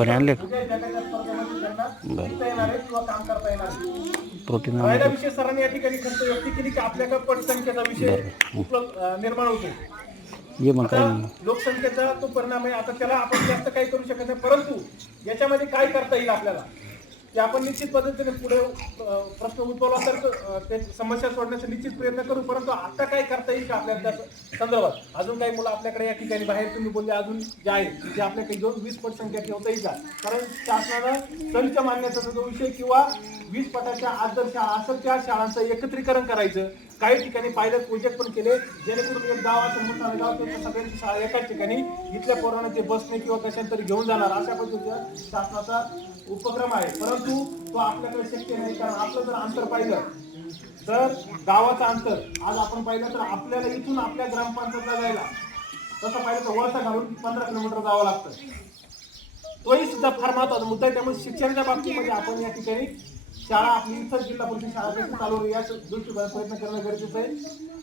फवारे आणले. प्रोटीन विषय सरांनी या ठिकाणी खर्च व्यक्त केली की पटसंख्येचा विषय उपलब्ध निर्माण होतो. ये मग काय आता नाही लोकसंख्येचा तो परिणाम आहे. आता त्याला आपण जास्त काही करू शकत नाही परंतु याच्यामध्ये काय करता येईल आपल्याला? की आपण निश्चित पद्धतीने पुढे प्रश्न उद्भवला तर ते समस्या सोडण्याचा निश्चित प्रयत्न करू. परंतु आता काय करता येईल का आपल्याला त्या संदर्भात? अजून काही मुलं आपल्याकडे या ठिकाणी बाहेर तुम्ही बोलले अजून जे आहे ते आपल्याकडे दोन वीस पट संख्या ठेवता येईल का? कारण शासनानं संच मानण्याचा जो विषय किंवा वीस पटाच्या आदर शाळा असं त्या शाळांचं एकत्रीकरण करायचं काही ठिकाणी पायलट प्रोजेक्ट पण केले. जेणेकरून एक गाव असं मोठं गाव त्यांच्या सगळ्यांची शाळा एकाच ठिकाणी. इथल्या पोरांना ते बसने किंवा कशाने घेऊन जाणार. अशा पद्धतीचा शासनाचा उपक्रम आहे. परंतु तो आपल्याकडे शक्य नाही. कारण आपलं जर अंतर पाहिलं तर गावाचं अंतर आज आपण पाहिलं तर आपल्याला इथून आपल्या ग्रामपंचायतला जायला तसं पाहिलं तर वळसा घालून पंधरा किलोमीटर जावं लागतं. तोही सुद्धा फार महत्त्वाचा मुद्दा आहे. त्यामुळे शिक्षणाच्या बाबतीमध्ये आपण या ठिकाणी शाळा आपली इथं जिल्हा परिषद शाळा कशी चालू या दृष्टीकोनात प्रयत्न करणं गरजेचं आहे.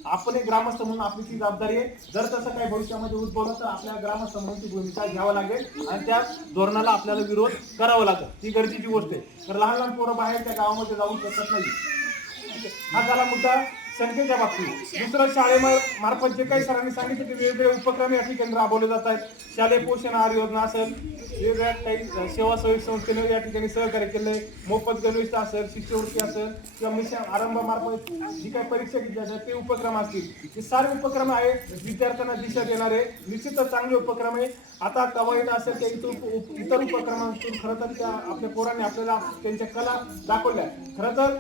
आपण एक ग्रामस्थ म्हणून आपली ती जबाबदारी आहे. जर तसं काही भविष्यामध्ये उद्भवलं तर आपल्या ग्रामस्थ म्हणून ती भूमिका घ्यावं लागेल आणि त्या धोरणाला आपल्याला विरोध करावा लागेल. ती गरजेची गोष्ट आहे. तर लहान लहान पोरं बाहेर त्या गावामध्ये जाऊ शकत नाही. हा झाला मुद्दा. संख्येच्या बाबतीत. दुसरं शाळेमार्फत जे काही सरांनी सांगितलं की वेगवेगळे उपक्रम या ठिकाणी राबवले जात आहेत. शालेय पोषण आहार योजना असेल वेगवेगळ्या काही सेवासहाय्यक संस्थेने या ठिकाणी सहकार्य केले मोफत गणवेश असेल शिष्यवृत्ती असेल किंवा मिशन आरंभामार्फत जी काही परीक्षा घेतली असेल ते उपक्रम असतील. हे सारे उपक्रम आहे विद्यार्थ्यांना दिशा देणारे. निश्चितच चांगले उपक्रम आहे. आता कवायत असेल त्या इतर उप- इतर उपक्रमांतून खरं तर त्या आपल्या पोरांनी आपल्याला त्यांच्या कला दाखवल्या खरं तर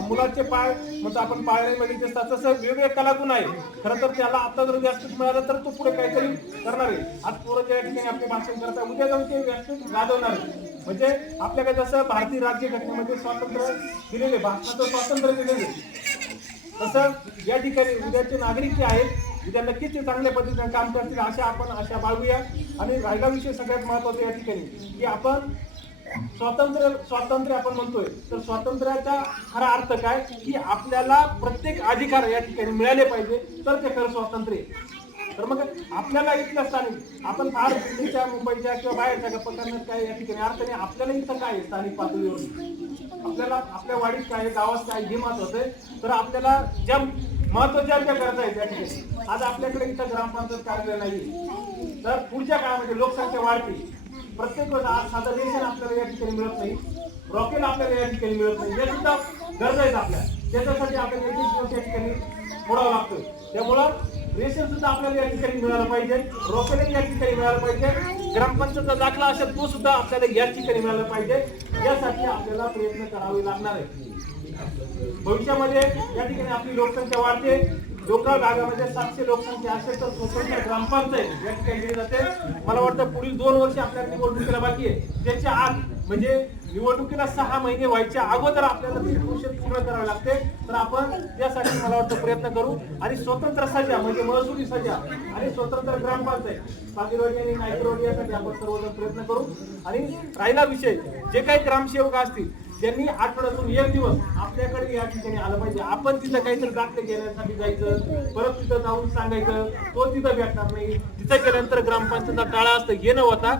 मुलाचे पाय म्हणजे आपण पायऱ्या जे असतात तसं वेगवेगळे कलागुण आहे. खरं तर त्याला आता जर व्यासपीठ मिळालं तर तो पुढे काहीतरी करणार आहे. आज पोरं ज्या ठिकाणी आपले भाषण करतात उद्या जाऊन ते व्यासपीठ गाजवणार आहे. म्हणजे आपल्याकडे जसं भारतीय राज्य घटनेमध्ये स्वातंत्र्य दिलेले भारताचं स्वातंत्र्य दिलेले तसं या ठिकाणी उद्याचे नागरिक जे आहेत उद्या नक्कीच ते चांगल्या पद्धतीने काम करतील अशा आपण आशा बाळगूया. आणि राहिला विषय सगळ्यात महत्त्वाचा या ठिकाणी की आपण स्वातंत्र्य स्वातंत्र्य आपण म्हणतोय. तर स्वातंत्र्याचा खरा अर्थ काय? की आपल्याला प्रत्येक अधिकार या ठिकाणी मिळाले पाहिजे तर ते खरं स्वातंत्र्य तर मग आपल्याला इथलं स्थानिक आपण फार दिल्लीच्या मुंबईच्या किंवा बाहेरच्या गप्पा करण्यात काय या ठिकाणी अर्थ नाही. आपल्याला इथं काय स्थानिक पातळीवर आपल्याला आपल्या वाडीत काय आहे, गावात काय हे महत्वाचं आहे. तर आपल्याला ज्या महत्त्वाच्या ज्या गरजा आहेत त्या ठिकाणी. आज आपल्याकडे इथं ग्रामपंचायत कार्यालय नाही तर पुढच्या काळामध्ये लोकसंख्या वाढते. प्रत्येक वेळेस आज साधं रेशन आपल्याला या ठिकाणी मिळत नाही. रॉकेल आपल्याला या ठिकाणी मिळत नाही. हे सुद्धा गरज आहेत आपल्या. त्याच्यासाठी आपल्याला एक दिवस या ठिकाणी मोडावं लागतं त्यामुळं रेशन सुद्धा आपल्याला या ठिकाणी मिळालं पाहिजे. रॉकेल या ठिकाणी मिळालं पाहिजे. ग्रामपंचायतचा दाखला असेल तो सुद्धा आपल्याला या ठिकाणी मिळाला पाहिजे. यासाठी आपल्याला प्रयत्न करावे लागणार आहे भविष्यामध्ये या ठिकाणी आपली लोकसंख्या वाढते. डोंगराळ भागामध्ये सातशे लोकसंख्या असेल तर स्वतंत्र ग्रामपंचायत या ठिकाणी दिली जाते. मला वाटतं पुढील दोन वर्ष आपल्या निवडणुकीला बाकी आहे. त्याच्या आत म्हणजे निवडणुकीला सहा महिने व्हायच्या अगोदर आपल्याला ते प्रोसेस पूर्ण करावे लागते. तर आपण त्यासाठी मला वाटतं प्रयत्न करू. आणि स्वतंत्र सजा म्हणजे महसुली सजा आणि स्वतंत्र ग्रामपंचायत. पाकिरोडी आणि नायकरोडी यासाठी आपण सर्वजण प्रयत्न करू. आणि राहिला विषय जे काही ग्रामसेवक असतील त्यांनी आठवड्यातून एक दिवस आपल्याकडे या ठिकाणी आलं पाहिजे. आपण तिथं काहीतरी दाखले घेण्यासाठी जायचं परत तिथं जाऊन सांगायचं तो तिथं भेटणार नाही. तिथं गेल्यानंतर ग्रामपंचायतचा टाळा असतं हे न होता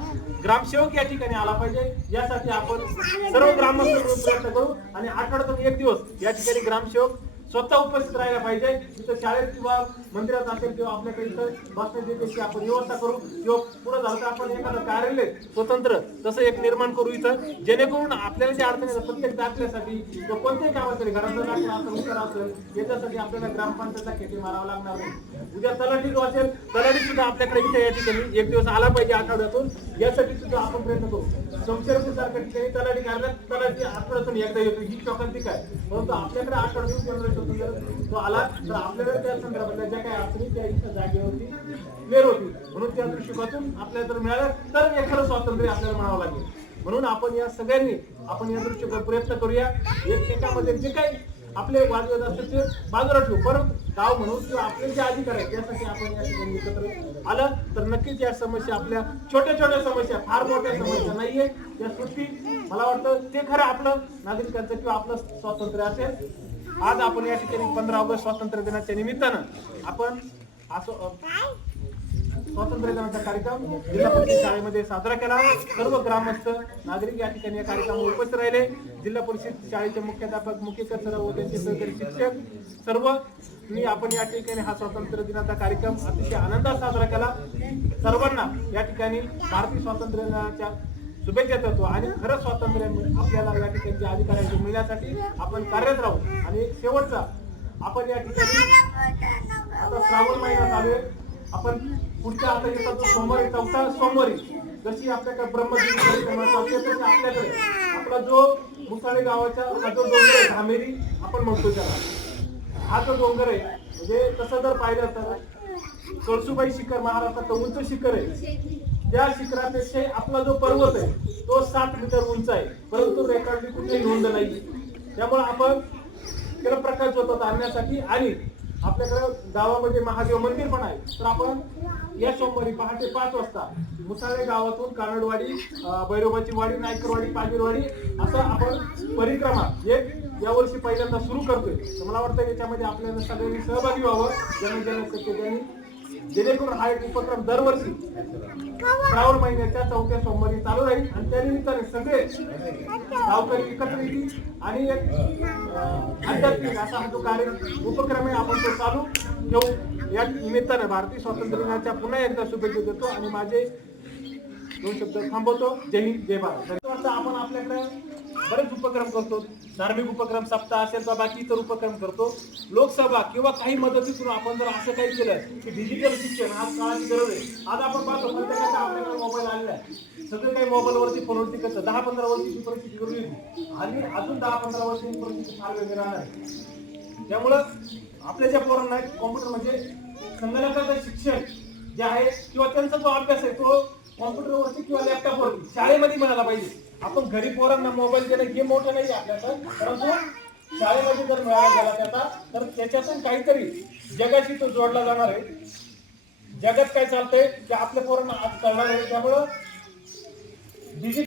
ग्रामसेवक या ठिकाणी आला पाहिजे. यासाठी आपण सर्व ग्रामस्थ प्रयत्न करू आणि आठवड्यातून एक दिवस या ठिकाणी ग्रामसेवक स्वतः उपस्थित राहायला पाहिजे. तिथं शाळेत किंवा मंदिरात असेल किंवा आपल्याकडे इथं बसण्याची त्याची आपण व्यवस्था करू किंवा पुढे झालं तर आपण एखादं कार्यालय स्वतंत्र तसं एक निर्माण करू इथं. जेणेकरून आपल्याला जे अडचणी येतात, प्रत्येक दाखल्यासाठी किंवा कोणत्याही कामासाठी घराचा दाखला असेल उत्तर असेल याच्यासाठी आपल्याला ग्रामपंचायतला खेती मारावं लागणार नाही. उद्या तलाठी जो असेल तलाठी सुद्धा आपल्याकडे इथे या ठिकाणी एक दिवस आला पाहिजे आठवड्यातून यासाठी सुद्धा आपण प्रयत्न करू. शमशेरपूर सारख्या ठिकाणी तलाठी कार्यालयात तलाठी आठवड्यातून एकदा येतो. ही चौकांती काय? परंतु आपल्याकडे आठवड्यातून तो आला तर आपल्याला त्या संदर्भातल्या ज्या काही अडचणी त्या इथं जागेवरती क्लिअर होतील म्हणून त्या दृष्टिकोनातून आपल्याला जर मिळालं तर एखादं स्वातंत्र्य आपल्याला म्हणावं लागेल. म्हणून आपण या सगळ्यांनी आपण या दृष्टिकोन प्रयत्न करूया एकमेकांमध्ये जे काही आपले वादविवाद असतील ते बाजूला ठेवू. परंतु गाव म्हणून किंवा आपले जे अधिकार आहेत त्यासाठी आपण या ठिकाणी एकत्र आलं तर नक्कीच या समस्या आपल्या छोट्या छोट्या समस्या फार मोठ्या समस्या नाहीये. या सृष्टी मला वाटतं ते खरं आपलं नागरिकांचं किंवा आपलं स्वातंत्र्य असेल. आज आपण या ठिकाणी पंधरा ऑगस्ट स्वातंत्र्य दिनाच्या निमित्तानं आपण असं स्वातंत्र्य दिनाचा कार्यक्रम जिल्हा परिषद शाळेमध्ये साजरा केला. सर्व ग्रामस्थ नागरिक या ठिकाणी या कार्यक्रमात उपस्थित राहिले. जिल्हा परिषद शाळेचे मुख्याध्यापक मुख्य सर व त्यांचे सहकारी शिक्षक सर्व मी आपण या ठिकाणी हा स्वातंत्र्य दिनाचा कार्यक्रम अतिशय आनंदात साजरा केला. सर्वांना या ठिकाणी भारतीय स्वातंत्र्य दिनाच्या शुभेच्छा देतो आणि खरं स्वातंत्र्य आपल्याला या ठिकाणच्या अधिकाऱ्यांचे मिळण्यासाठी आपण कार्यरत राहू. आणि एक शेवटचा आपण या ठिकाणी आता श्रावण महिना चालू आहे. आपण पुढच्या आता येतात सोमवारी चौथा सोमवारी जशी आपल्याकडे ब्रह्मगिरी कार्यक्रम चालते तशी आपल्याकडे आपला जो मुसाळे गावाचा हा जो डोंगर आहे धामेरी आपण म्हणतो त्याला. हा जो डोंगर आहे म्हणजे तसं जर पाहिलं तर कळसुबाई शिखर महाराष्ट्राचं उंच शिखर आहे. त्या शिखरापेक्षा आपला जो पर्वत आहे तो सात मीटर उंच आहे. परंतु रेकॉर्ड कुठेही नोंद नाही. त्यामुळे आपण त्याला प्रकाश होतात आणण्यासाठी आणि आपल्याकडे गावामध्ये महादेव मंदिर पण आहे तर आपण या सोमवारी पहाटे पाच वाजता मुसाळे गावातून कानडवाडी अं, भैरोबाची वाडी नायकरवाडी पागीरवाडी असं आपण परिक्रमा एक यावर्षी पहिल्यांदा सुरू करतोय. तर मला वाटतं याच्यामध्ये आपल्याला सगळ्यांनी सहभागी व्हावं. ज्यांना ज्यांना शक्य त्यांनी जेणेकरून हा एक उपक्रम दरवर्षी श्रावण महिन्याच्या चौथ्या सोमवारी चालू राहील आणि त्या निमित्ताने सगळे गावकरी एकत्र येतील आणि एक आध्यात्मिक असा हा जो कार्य उपक्रम आहे आपण तो चालू ठेवू. या निमित्ताने भारतीय स्वातंत्र्य दिनाच्या पुन्हा एकदा शुभेच्छा देतो आणि माझे दोन शब्द थांबवतो. जय हिंद जय भारत. आपण आपल्याकडे बरेच उपक्रम करतो. धार्मिक उपक्रम सप्ताह असेल तर बाकी इतर उपक्रम करतो. लोकसभा किंवा काही मदतीतून आपण जर असं काही केलं की डिजिटल शिक्षण आज काळाची गरज आहे. आज आपण पाहतो प्रत्येकाच्या आपल्याकडे मोबाईल आलेला आहे. सगळं काही मोबाईलवरती फोनवरती करतं दहा पंधरा वर्षीची परिस्थिती करू होती आणि अजून दहा पंधरा वर्षी परिस्थिती फार वेगळी राहणार आहे. त्यामुळं आपल्या ज्या पोरांना कॉम्प्युटर म्हणजे संगणकाचं शिक्षण जे आहे किंवा त्यांचा जो अभ्यास आहे तो कॉम्प्युटरवरती किंवा लॅपटॉपवरती शाळेमध्ये मिळाला पाहिजे. आपण गरीब पोरांना मोबाईल देणं हे मोठं नाही आपल्याकडं. परंतु शाळेमध्ये जर मिळाला गेला त्याचा तर त्याच्यातून काहीतरी जगाशी तो जोडला जाणार आहे. जगात काय चालतंय ते आपल्या पोरांना आज कळणार आहे. त्यामुळं डिजिटल